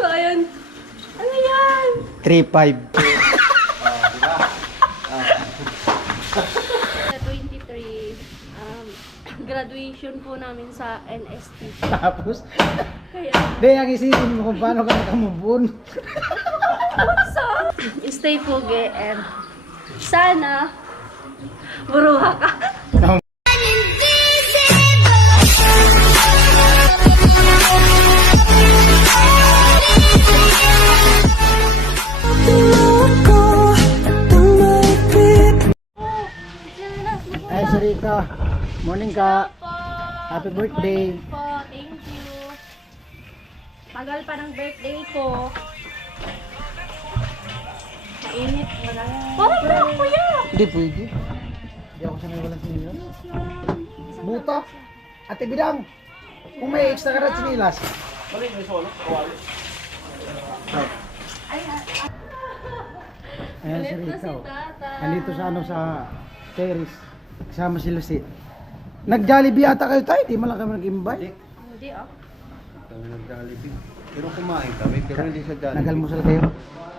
So, ayun. Ano yan? 3-5. Diba? 23, graduation po namin sa NST. Tapos, Kaya, di, ang isipin mo kung paano ka nakamubun. so, stay pugi and sana buruha ka. Ay, Sarika. Morning ka. Po. Happy Good birthday. morning po. Thank you. Tagal pa ng birthday ko. Mainit. Parang na, kuya. Hindi pwede. Hindi ako sanay walang sinilas. Buta. Ate Bidang. Kung may extra ka na sinilas. Ayan, Galit na Sarika. si Tata. Nandito sa ano sa terrace. Kasama si Lucy. Nag-Jollibee ata kayo tayo. Di man lang kami nag-invite. Hindi ah. Kami nag-Jollibee. Pero kumain kami, pero hindi sa Jollibee. Nag-almusal kayo.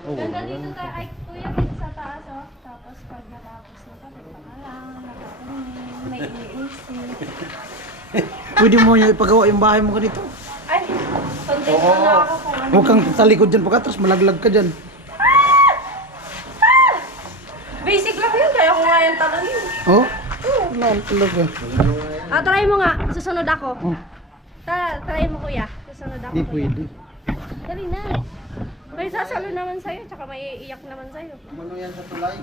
Oo. Ganda dito tayo. Ay, kuya, dito sa taas oh. Tapos pag natapos na kami, pangalang, nakakainin, may iniisip. Pwede mo nyo ipagawa yung bahay mo ka dito. Ay, content na ako kung ano. Huwag kang sa likod dyan pagkatapos malaglag ka dyan. Basic lang yun, kaya ko nga yung tanongin. Oh? Oo, talaga. Try mo nga, susunod ako. Oh, Try mo kuya, susunod ako. di kuya. pwede. Dali na. May sasalo naman sa'yo, tsaka may iiyak naman sa'yo. Ano yan sa tulay?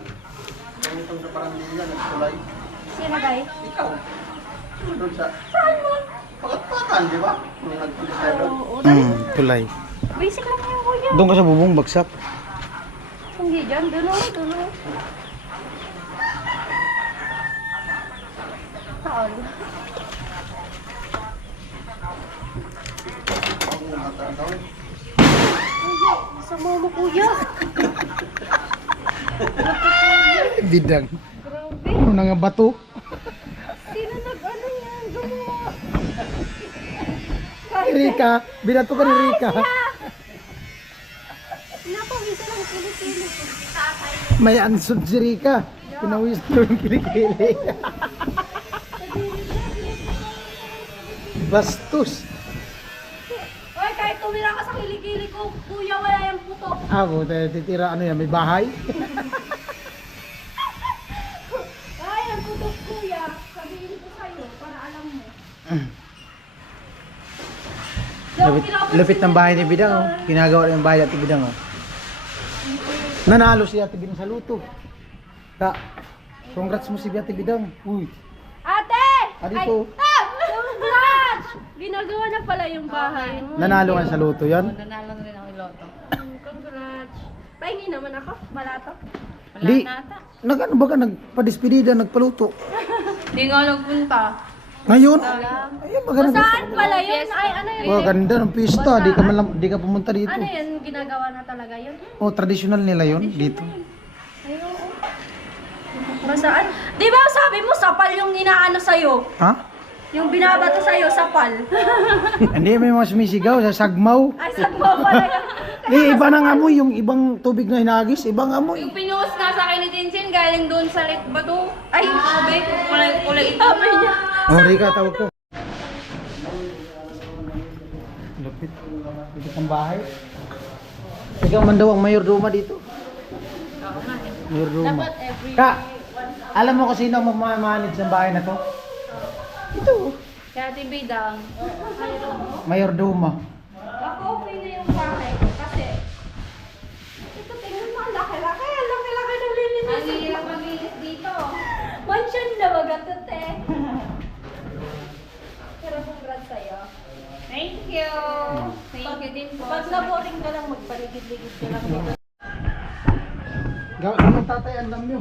Ano itong sa barangay nagtulay? Sino guys? Ikaw. Doon sa Saan mo? pagkatpatan, di ba? Nung nagtulis tayo doon. Oo, dali na. Tulay. Basic lang yun kuya. Doon ka sa bubong bagsak. Hindi dyan, dulo. Saan? Ako matataw. Sama mo kuya. Bidang. Grabe. Ano na nga bato? Sino nag-ano yan? Gumawa. Rika. Binato ka ni Rika. Napawisa lang kilikili. May ansod si Rika. Pinawis na yung kilikili. Bastos. Oy, kahit tumira ka sa kilikili ko, kuya, wala yung puto. Ako, titira ano yan, may bahay. Ay, ang puto kuya. Sabihin ko sa'yo, para alam mo. Lupit ng bahay ni Bidang. Oh. Ginagawa rin yung bahay ni Ate Bidang. Oh. Nanalo si Ate Bidang sa luto. Ta, congrats mo si Ate Bidang. Uy, Ate! Adito. Congrats! Ginagawa na pala yung bahay. Nanalo ka sa luto yan? Nanalo na rin ako iloto. Congrats. Pahingi naman ako, balato. Wala Di, na ata. nag-ano ba ka? Nagpadispedida, nagpaluto. Hindi nga nagpunta. Ngayon? Ayun ba ganun? Saan pala yun? Ay, ano yun? Oh, ganda ng pista. Di ka pumunta dito. Ano yun? Ginagawa na talaga yun? Oh, traditional nila yun dito. Ay, oo. Masaan? Di ba sabi mo, sapal yung inaano sa'yo? Ha? Yung binabato sa'yo, sapal. Hindi, may mga sumisigaw sa sagmaw. Ay, sagma pala yun. Iba ng amoy, yung ibang tubig na hinagis, ibang amoy. Yung pinuhos nga sa akin ni Tinsin, galing doon sa lake bato. Ay, sabi, kulay ito. Sabi niya. Oh, Rika, tawag ko. Lupit. Lupit ang bahay. Ikaw man daw ang mayordoma dito. Mayordoma. Dapat every... Ka, alam mo kung sino ang mamamanage ng bahay na to? Ito. Kaya tibidang. Mayordoma. Ako, okay na yung bahay ko kasi... Ito, tingnan mo, ang laki-laki. Ang laki-laki ng Ang lilinis. hirap maglinis dito. Mansion na magatot eh. Pero congrats sa'yo. Thank you. Thank you din po. Pag na-boring ka lang, magpaligid-ligid ka lang dito. Gawin mo tatay, ang dam nyo.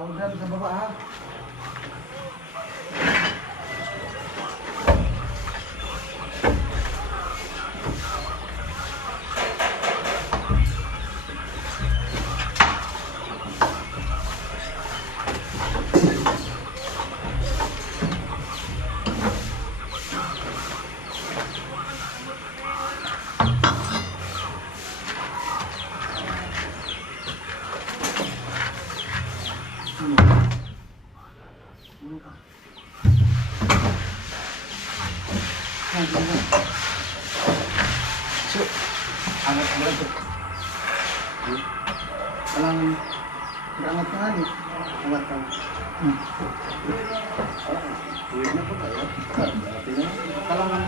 Ulan sa baba ha. So, angat mo lang ito. Walang angat na nga angat ka. Uwi na po tayo. Dati na. Kalangan.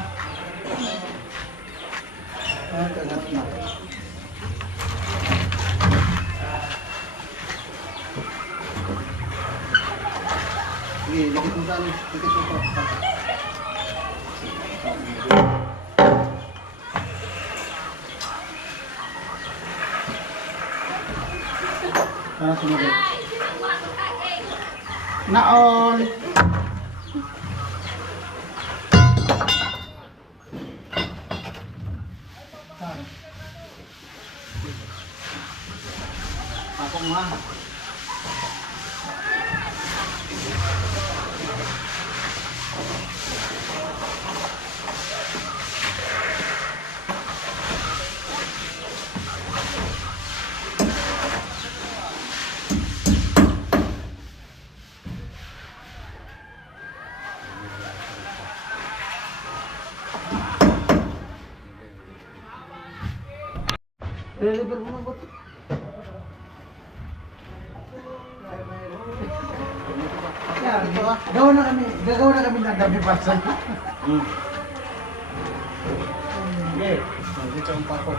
Angat na. Sige, dikit mo saan. Dikit mo pa. Sana sumunod. Naon! Ako nga. Deliver mo ng boto. Gagawa na kami ng gabi pasan. Sige. Dito ang pako.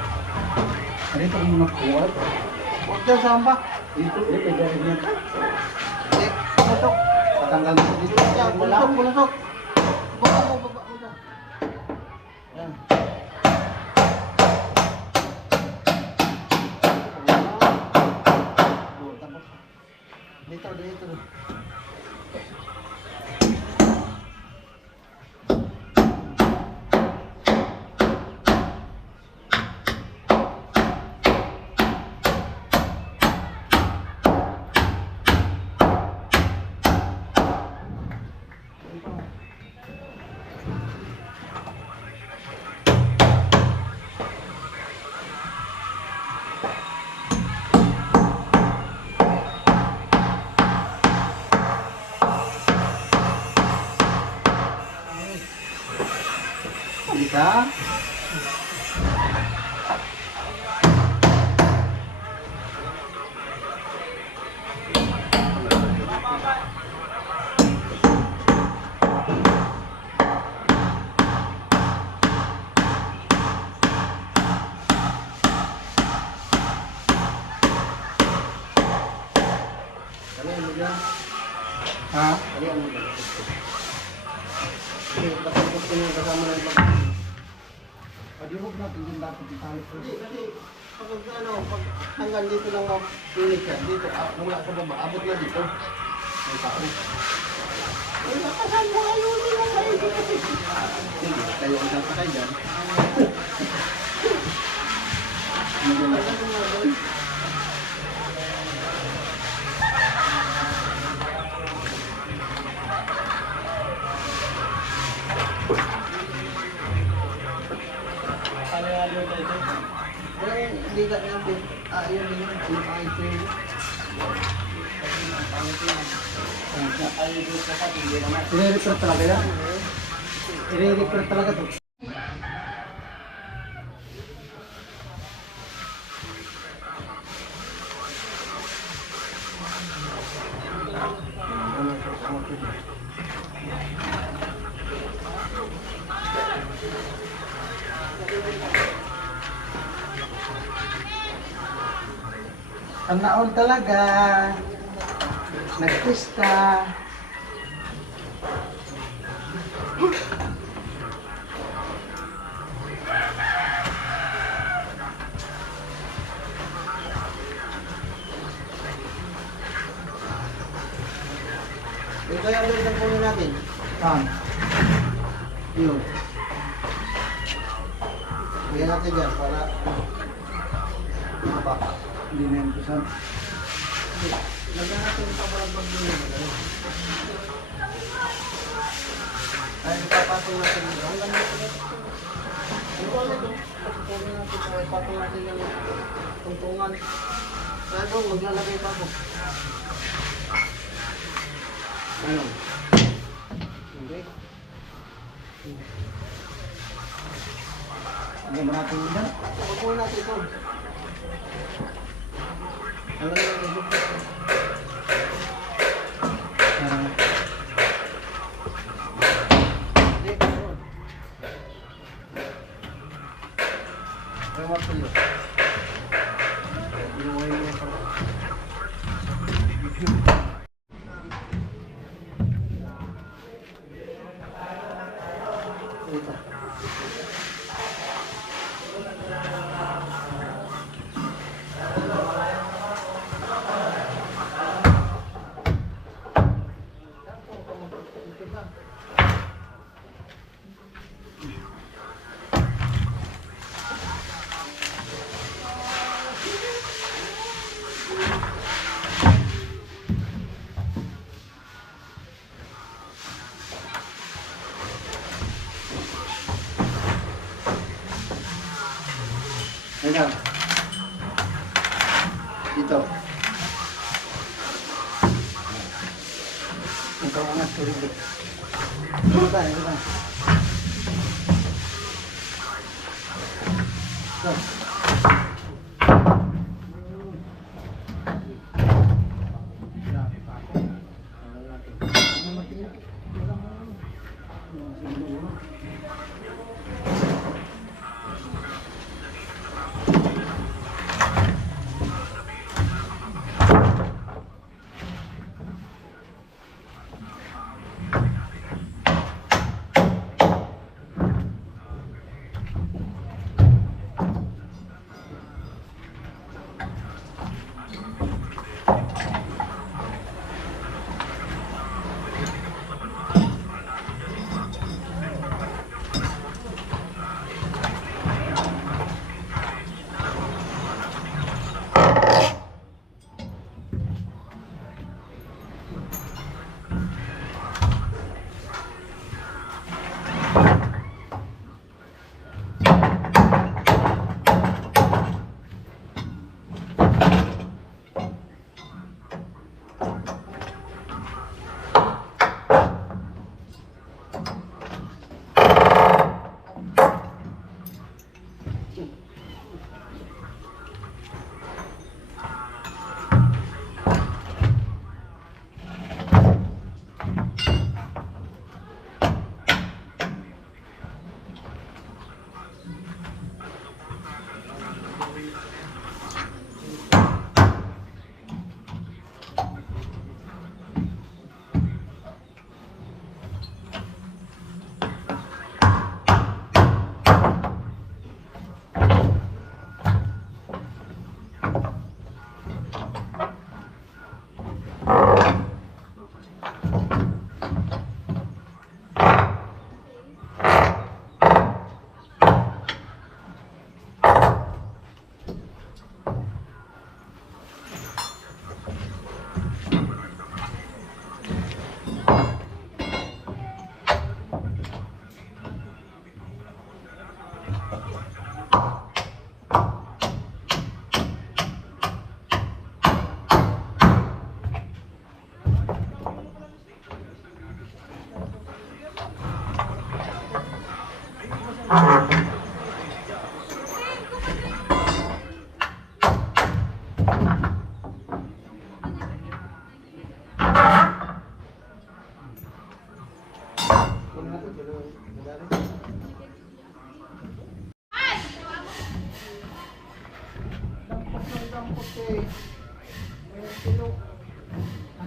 Dito ko muna kuwal. Huwag daw samba. Dito. Dito. Dito. Pulasok. Patanggal mo dito. Pulasok. Pulasok. Baba. Yan. Dito. Bisa. Ha? Pag-ihog natin din dapat itali ko. Pag hanggang dito lang mapilit ka, dito, mula sa baba, abot na dito. May tao. Ay, nakasan mo ngayon nila kayo dito. Sige, kayo ang sasakay dyan. Hindi ka natin, yun din yung item. I-re-refer talaga yan? I-re-refer talaga to. Ang naon talaga. Nagpista. Ito yung ulit ang puno natin. Saan? Yun. Bigyan natin dyan para baka. Hindi na yung kusan. Lagyan natin yung pabalagbag din yun. Ay, ipapatong natin yun. Hanggang dito na ito. Ano ba ito? Pagpapatong natin, ipapatong natin yung tungtungan. Kaya doon, maglalagay pa ako. Ano? Okay. Hindi mo natin bidang. Huwag muna natin ito. Ano na ito? Parang Hindi, meron. Ewan ko yun. Inuwi mo yung pala. Ito. Ayan. Dito. Ito ang anak ko rin. Ito ba? Ito ba? Ito.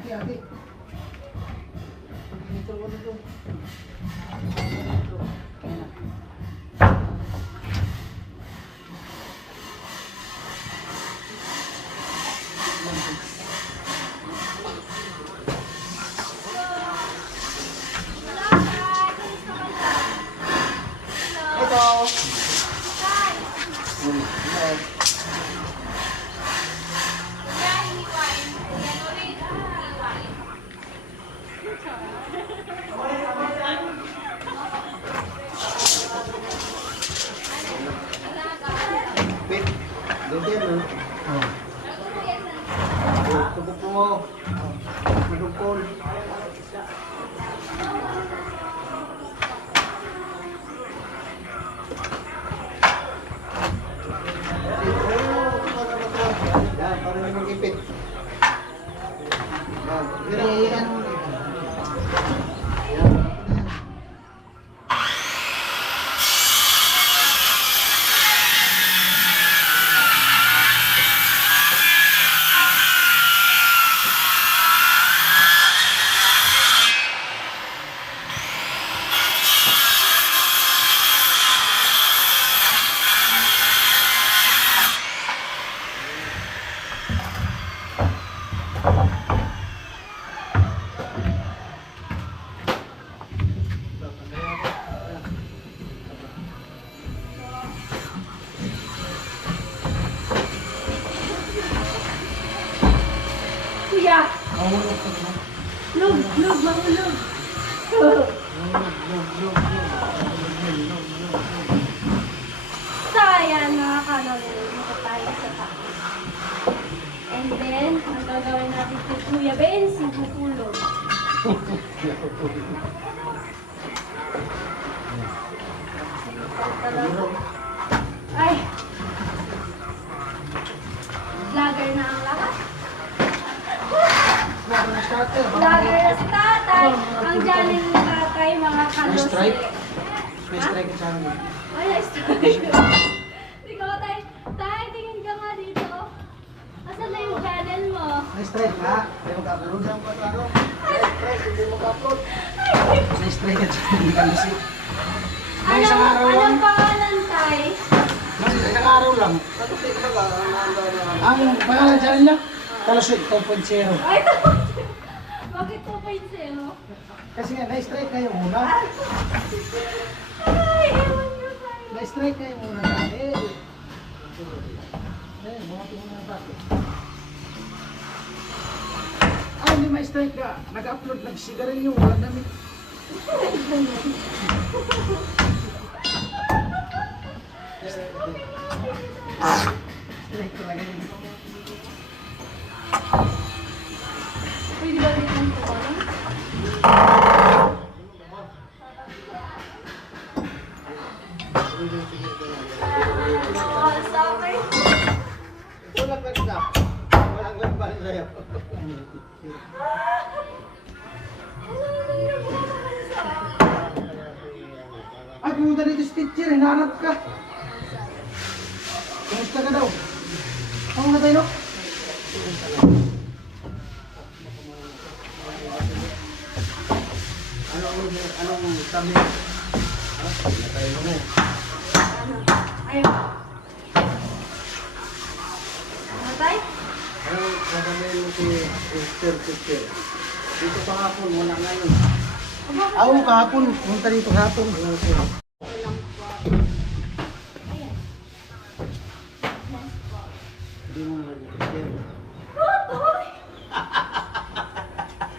Ate. Dito ko dito. Tubok mo. Madukol. Ay! Vlogger na ang lahat. Vlogger na si tatay. Ang janin ni tatay, mga kalos. strike? May strike sa amin. Ay, ay, strike. Ikaw, tay. Tay, tingin ka nga dito. Asan na yung channel mo? May strike ha? May mag-upload. May strike at hindi ka nasi. May isang araw lang. Anong pangalan, tay? Mas isang araw lang. Ang pangalan dyan niya? Kalusot 2.0. Ay, bakit 2.0? Kasi nga, na-strike kayo muna. Ay, ewan nyo tayo. Na-strike kayo muna dahil. Eh, buhati mo na bakit. Ah, hindi ma-strike ka. Nag-upload, nag-sigarilyo, walang damit. Strike talaga yun. Pwede ba dito ang tuwalan? Sa akin. Walang ganda. Walang ganda sa'yo. Ay, pumunta dito si teacher, hinahanap ka. Kamusta ka daw? Ako nga tayo, no? Anong sabi? Natay mo na. Ayun. Matay? Anong sasabihin mo si Mr. Teacher? Dito pa hapon, wala ngayon. Ako kahapon, pumunta dito kahapon. Hindi mo mag-teacher.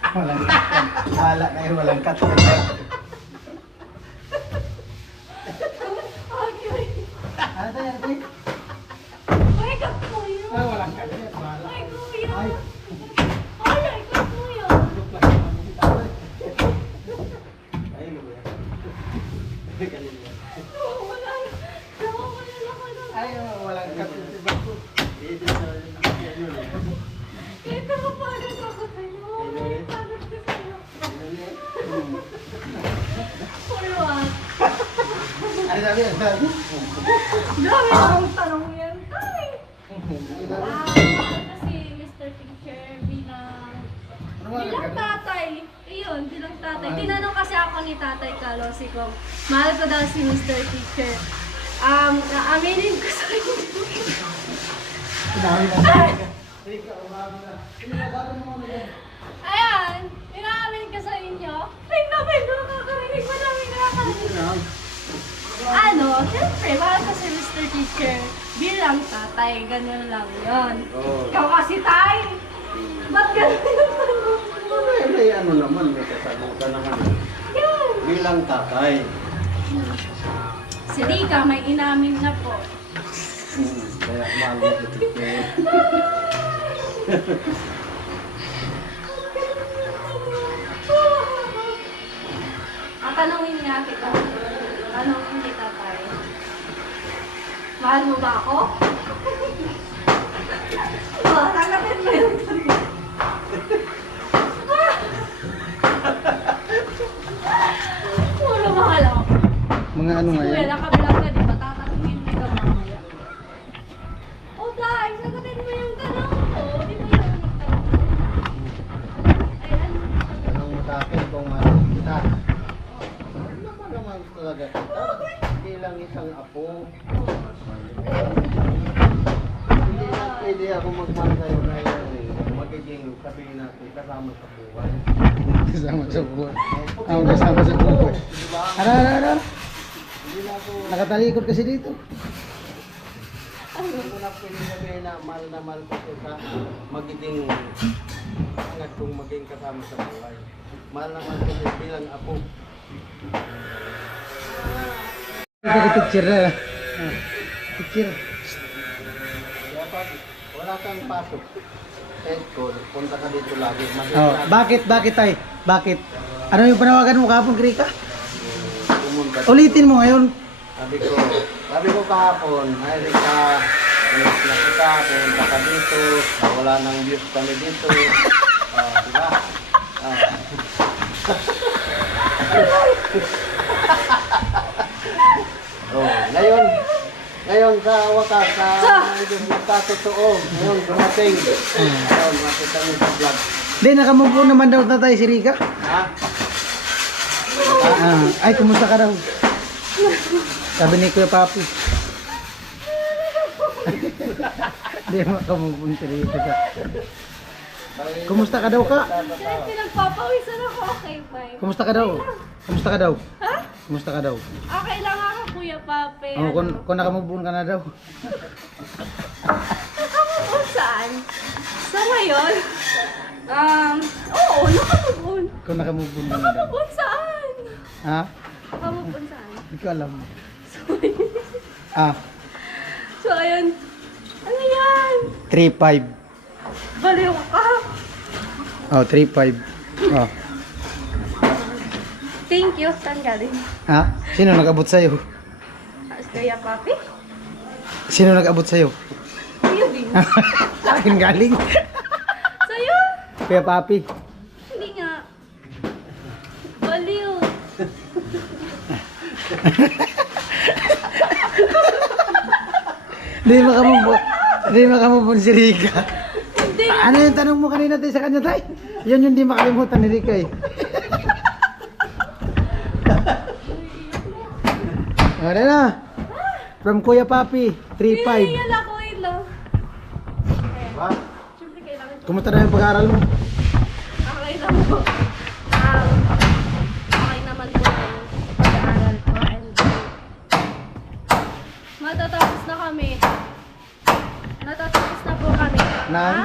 Walang kat. Wala kayo, walang kat. Okay. Ano tayo, ano tayo? Ay, kakuya. Ah, walang kat. Wala. Ay, kuya. Ay, Ay, kakuya. Ayun mo yan. Kanina. Wala. Nawawala lang ako. ay, walang kat. Dito sa teacher yun eh. Ito, mapagod ako sa'yo. Pagod ko sa'yo. For what? Ano sabi, ano sabi? Grabe akong tanong yan. Ay! Mahal ko si Mr. Teacher bilang tatay. Iyon, bilang tatay. Tinanong kasi ako ni Tatay Kalosi kung mahal ko daw si Mr. Teacher. Naaminin ko sa inyo. Dami na. Ayan, inaamin ko sa inyo. Ay, namin ko nakakarinig. Maraming nakakarinig. Ano, siyempre, mahal ko si Mr. Teacher bilang tatay. Ganun lang yun. Oo. Ikaw kasi tay. Ba't ganun yung tanong mo? May ano naman, may kasagutan naman. Yun. Bilang tatay. Si Rika, may inamin na po. Kaya mahal mo si teacher. Tanungin nga kita. Tanungin kita tay. Mahal mo ba ako? Tanggapin mo yun. Puro mahal ako. Mga ano Si nga Kuya, yan? nakabilang ka, di ba? Tatanungin kita mamaya. O, tay, sagutin mo yung tanong ko. Di ba yung nagtanong? Ayan. Tanong mo sa akin kung ano kita. Ano naman talaga kita? Bilang isang apo. Hindi na pwede ako magmahal sa'yo ngayon eh. Magiging sabihin natin kasama sa buhay. Kasama sa buwan. Ako kasama sa buwan. Diba? Ano? Hindi na ako, Nakatalikod kasi dito. hindi ko na pwede sabihin na mahal ko sa magiging angat kong maging kasama sa buhay. Mahal na mahal ko siya bilang apo. Ito ko picture na. Ah, picture. Kaya pag wala kang pasok sa school, punta ka dito lagi. Oh, bakit tay? Bakit? Ano yung panawagan mo kahapon, Krika? Pumunta Ulitin mo ngayon. Sabi ko kahapon, ay Rika, ulit na kita, pumunta ka dito, wala nang views kami dito. Diba? Ngayon sa wakas, nagkatotoo, ngayon dumating. Ngayon, makita mo sa vlog. Hindi, nakamove on naman daw na tayo si Rika. Ha? Ay, kumusta ka daw? Sabi ni Kuya Papi. Hindi, makamove on si Rika. Kumusta ka daw ka? Pinagpapawisan ako. Okay, bye. Kumusta ka daw? Kumusta ka daw? Ha? Kumusta ka daw? Okay lang ako, Kuya Pape. Oh, kung nakamove on ka na daw. Nakamove saan? Sa ngayon? Oo, nakamove. Kung nakamove on ka na daw. Nakamove saan? Ha? Nakamove saan? Hindi ko alam. Sorry. So, ayun. Ano yan? 3-5. Baliw ka. Oh, 3-5. Oh. Thank you. Saan galing? Ha? Sino nag-abot sa'yo? Kuya Pape? Sino nag-abot sa'yo? Kuya Bing. Sa akin galing. Sa'yo? Kuya Papi. Hindi nga. Baliw. Hindi makamove on si Rika. Hindi. Ano yung tanong mo kanina tayo sa kanya tayo? Yan yung di makalimutan ni Rika eh. Ano na? From Kuya Papi, 3-5. Hinihiyal ako lang. Diba? Siyempre kailangan ko. Kumusta na yung pag-aaral mo? Okay lang po. Okay naman po yung pag-aaral ko. And matatapos na kami. Natatapos na po kami. Na? Ha?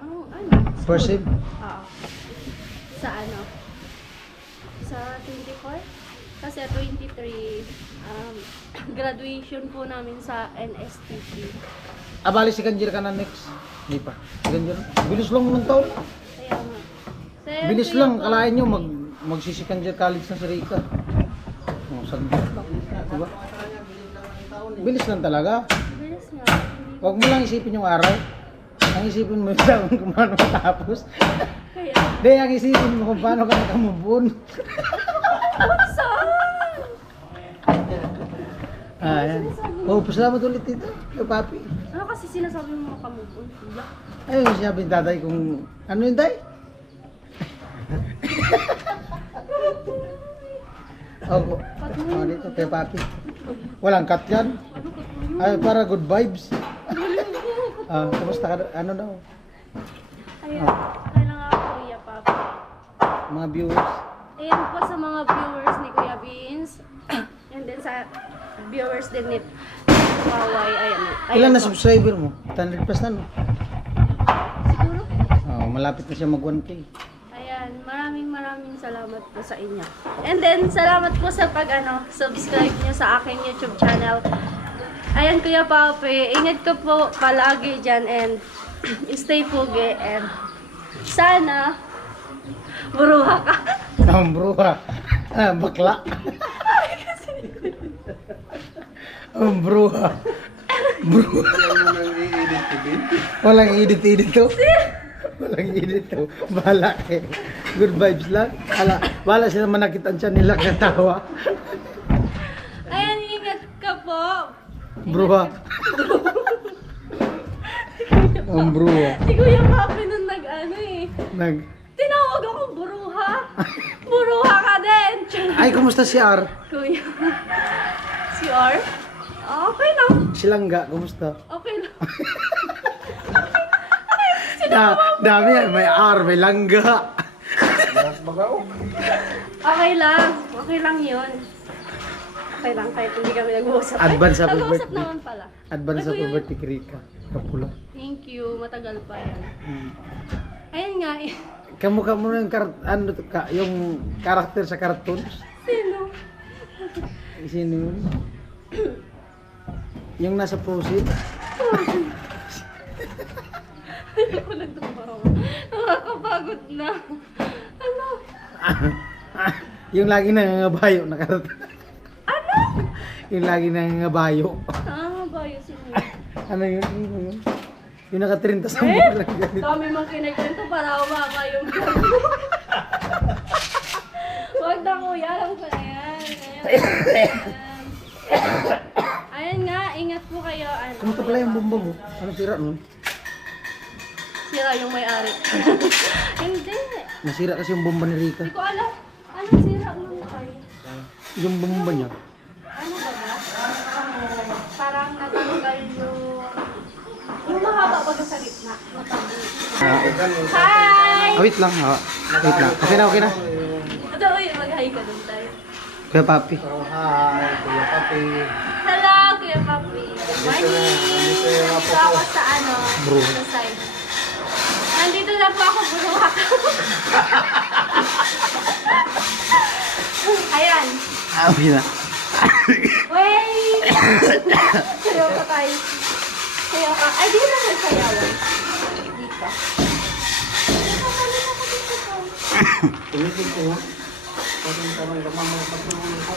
Ano? First sim? Oo. Sa ano? Sa 24? Kasi 23, graduation po namin sa NSTP. Bali si Kanjir ka na next. Hindi pa. Si Kanjir. Bilis lang ng taon. Kaya nga. Kaya Bilis kuya lang. ko- Kalahin nyo magsisi Kanjir College na si Rika. Oh, saglit lang. Diba? Bilis lang talaga. Bilis nga. Huwag mo lang isipin yung araw. Ang isipin mo yung taon kung paano matapos. Kaya, Hindi, ang isipin mo kung paano ka nakamubun. saan? Ayan. Oh, pasalamat ulit dito. Kay Papi. Ano kasi sinasabi mo makamove on? Ayun, sinabi ni tatay kung ano yun, tay? Oh, dito, kay Papi. Walang cut yan. Ay, para good vibes. Kumusta ka? Ano daw? Ayun, kailangan ako Kuya Papa. Mga viewers. Ayan po sa mga viewers ni Kuya Beans. And then sa viewers din ni Kawai. Ayan. Ilan na po. subscriber mo? 100 plus na, no? Siguro? Oh, malapit na siya mag 1K. Ayan, maraming salamat po sa inyo. And then, salamat po sa subscribe niyo sa aking YouTube channel. Ayan, Kuya Pape, ingat ka po palagi dyan and stay pugi and sana buruha ka. Bro ha. Bakla. Bro ha. Bro. Walang edit to. Walang edit to. Bahala eh. Good vibes lang. Bahala sila manakitan siya nila katawa. Ayan, ingat ka po. Bro ha. Bro ha. Si Kuya Pape nun tinawag akong buruha. Buruha ka din. Ay, kumusta si R? Kuya. Si R? Okay lang. Si Langga, kumusta? Okay lang. Dami yan. May R, may Langga. Okay lang. Okay lang yun. Okay lang kahit hindi kami nag-uusap. Advance happy nag-uusap birthday. naman pala. Advance Ay, happy Kuya, birthday kay Rika. Kapula. Thank you. Matagal pa yan. Ayun nga eh. Kamukha mo yung, yung karakter sa cartoons. Sino? Sino yun? Yung nasa Frozen. Ayoko na tumawa. Nakakapagod na. Ano? Yung lagi nangangabayo na karakter. Yung lagi nangangabayo. Ba yun sino? Ano yun? Ano yun? Yung nakatrinta sa Eh? mukha lang ganito. Kami mang kinikwento para umaba yung vlog. Huwag na kuya, alam ko na yan. Ayan. Ayan nga, ingat po kayo. Ano, Kamusta pala yung bumbong mo? Ano sira nun? sira yung may-ari. Hindi. Nasira kasi yung bomba ni Rika. Hindi ko alam. Anong sira mo kayo? Yung bomba niya. Ano ba ba? Parang natanggal yung mahaba ba sa gitna? Hi! Wait lang. Wait lang. Okay na. Ito, uy, mag-hi ka dun tayo. Kuya Papi. Oh, hi, Kuya Papi. Hello, Kuya Papi. Good morning! Dito ako sa Bro. sa side. Nandito na po ako, buruhak. Ayan. Okay na. Wait! Sayaw ka tayo. Sayaw ka. Ay, di na nagsayawan. Dito. Tumitig ko nga. Pagin ka man gamang mga pagtulong ko.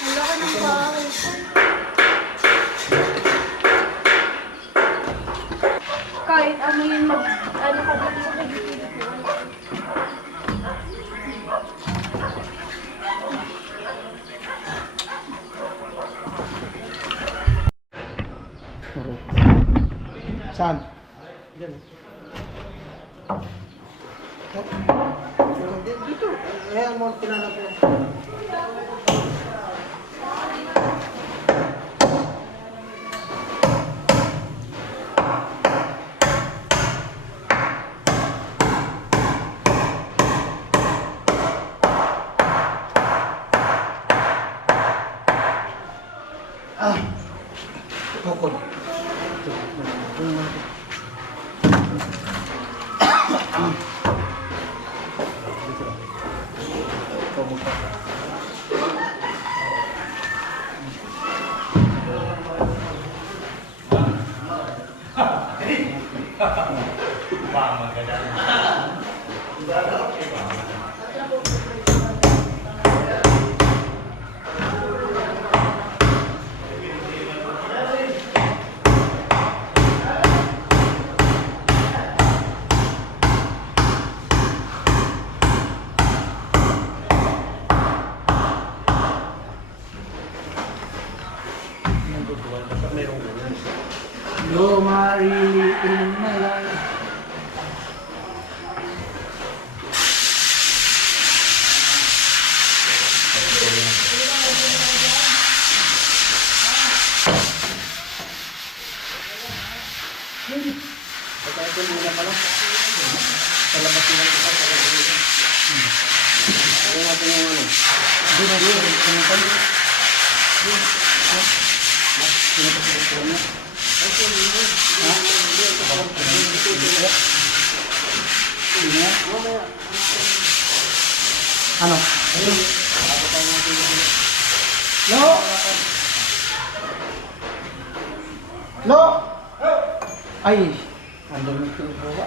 Wala ka ng bahay. Kahit ano yun ano ka dito sa Pilipinas. Saan? Dito. Ayan mo, tinanap ko. Bukod. Lumari in my life. Ano? Lo! Lo! Ay! Andun yung tinubuha.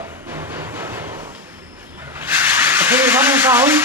Kasi saan yung kahoy?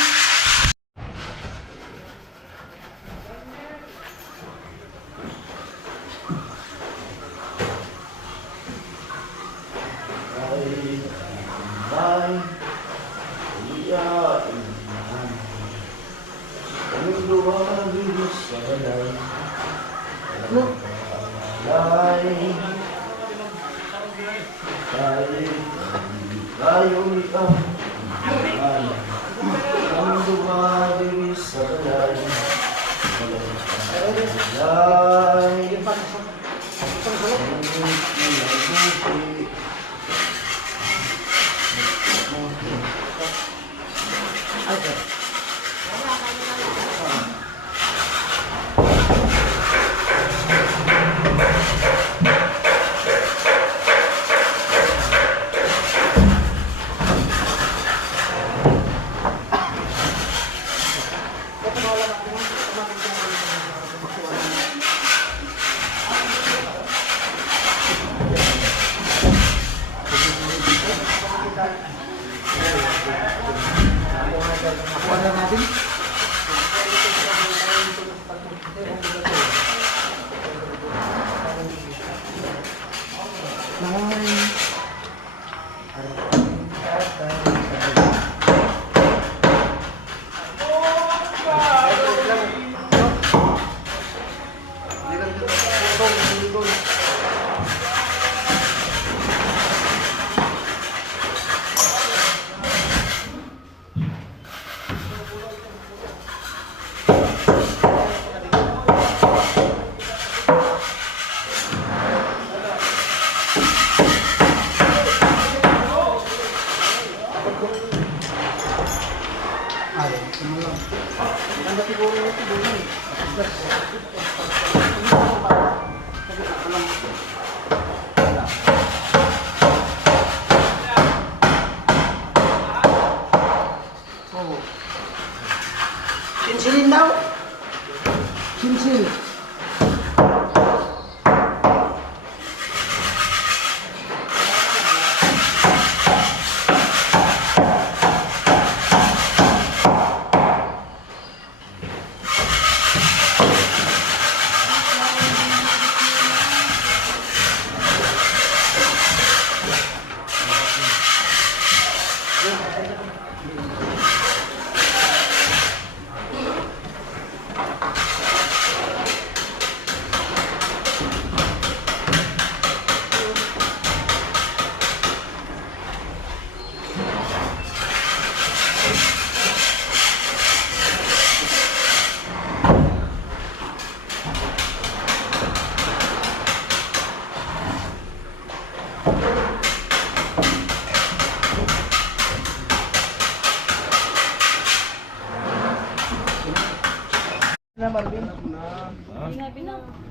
Na Marvin.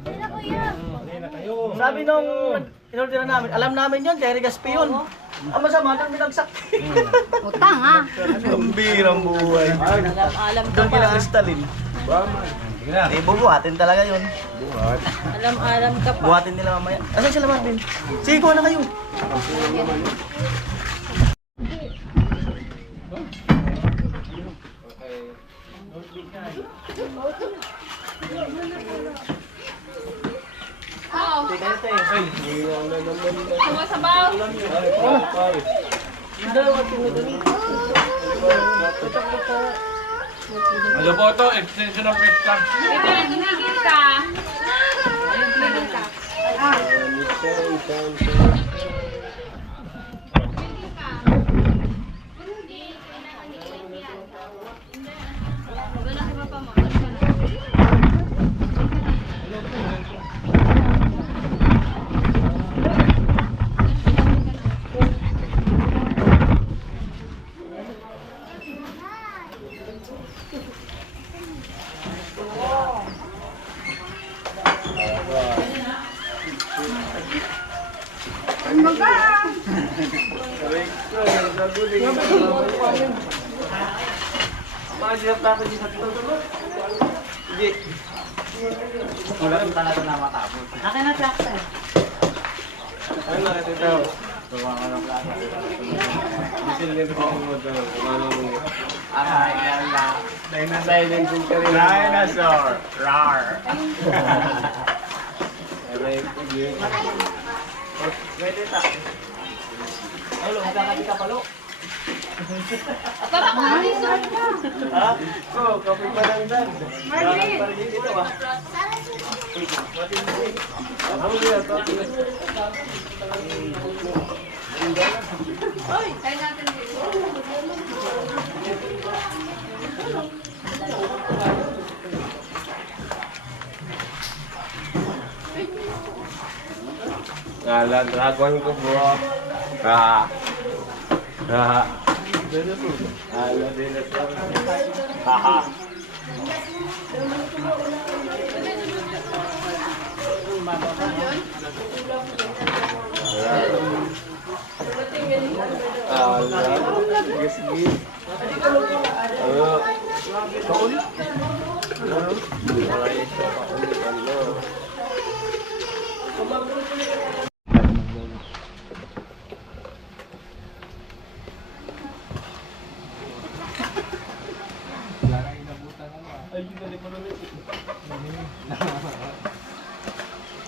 Sila kuya. Sabi nung inorder namin, alam namin yun, Terry Gaspi yun. Ang masama, nang binagsak. Utang ha. Ang birang buhay. Alam ka Doon pa. kila Crystalline. Eh, bubuhatin talaga yun. Alam ka pa. Buhatin nila mamaya. Asan sila Marvin? Sige, kuha na kayo. Sumasabaw. Ano po ito? Extension of pesta. Ito na tumigil ka. Ayun, tumigil ka. Wala ka pa mo. Dinosaur. Rar. Pwede ta. Alo, magkakati ka palo. Baka kung ano yung suot mo. Ha? Oo, kapit pa lang dan. Marvin. Parang dito ah. Ano yun? Kaya natin dito. Ngala, dragon ko bro. Ah. Ah. Ala din ito. Haha. Ala. Sige.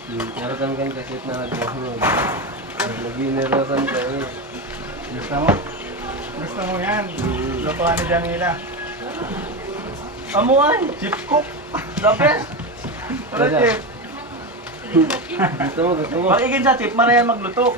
Narasan kan kasit na nagahulog. Nag-inerasan ka eh. Gusto mo? Gusto mo yan? Lutuan ni Jamila. Amuan, chip cook. The best. Ano Wala. chip? Gusto mo, gusto mo. Pag igin sa chip, marayan magluto.